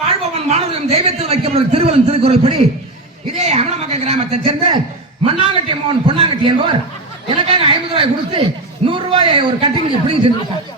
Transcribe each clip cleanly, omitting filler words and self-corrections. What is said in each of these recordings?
வாழ்பவன் மாணவர்கள் தெய்வத்தில் வைக்கப்படும் திருவள்ளுவர் திருக்குறள் படி இதே அமலமக்க கிராமத்தை சேர்ந்த மண்ணாங்கட்டி மோகன் பொன்னாங்கட்டி என்பவர் எனக்காக 50 ரூபாய் கொடுத்து 100 ரூபாய் ஒரு கட்டிங் இப்படின்னு செஞ்சிருக்காங்க.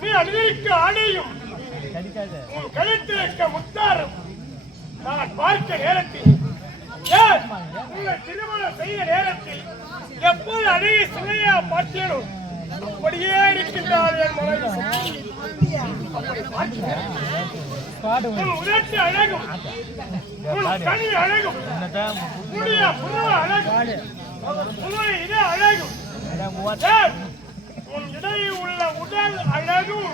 நீ அணிவிக்க ஆணையும் உன் கழுத்திருக்க முத்தாரும் நான் பார்க்க நேரத்தில் உங்கள் திருமணம் செய்த நேரத்தில் எப்போது அழகிய சிலையா பார்த்தேனோ அப்படியே இருக்கின்றாள் என் மனைவி. உன் உதட்டு அழகும் உன் கனி அழகும் உன்னுடைய புருவ அழகும் உன்னுடைய இட அழகும் உன் இடையில் உள்ள உடல் அழகும்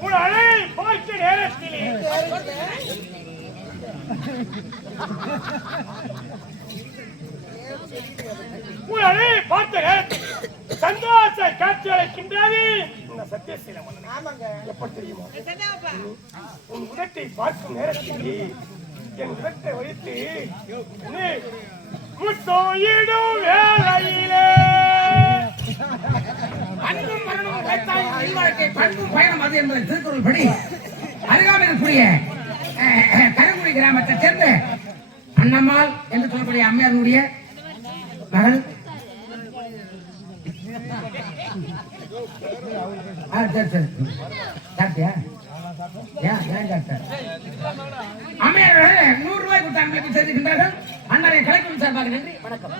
உன் அழகை பார்த்த நேரத்திலே உன் அழகை பார்த்த நேரத்தில் சந்தோஷ காட்சி அளிக்கின்றது இந்த சத்தியசீலம். எப்படி தெரியுமா? உன் உதட்டை பார்க்கும் நேரத்தில் என் உதட்டை வைத்து முத்தோயிடும் வேலையிலே அன்பும் மரணமும் வைத்தாயும் இல்வாழ்க்கை பண்பும் பயணம் அது என்பதை திருக்குறள் படி அருகாமையில் கூடிய கருங்குடி கிராமத்தை சேர்ந்த அண்ணம்மாள் என்று சொல்லக்கூடிய அம்மையாருடைய மகள் அம்மையார் 100 ரூபாய் கொடுத்து அன்பளிப்பு செய்திருக்கின்றார்கள். அண்ணரை கலைக்கும் சார்பாக நன்றி வணக்கம்.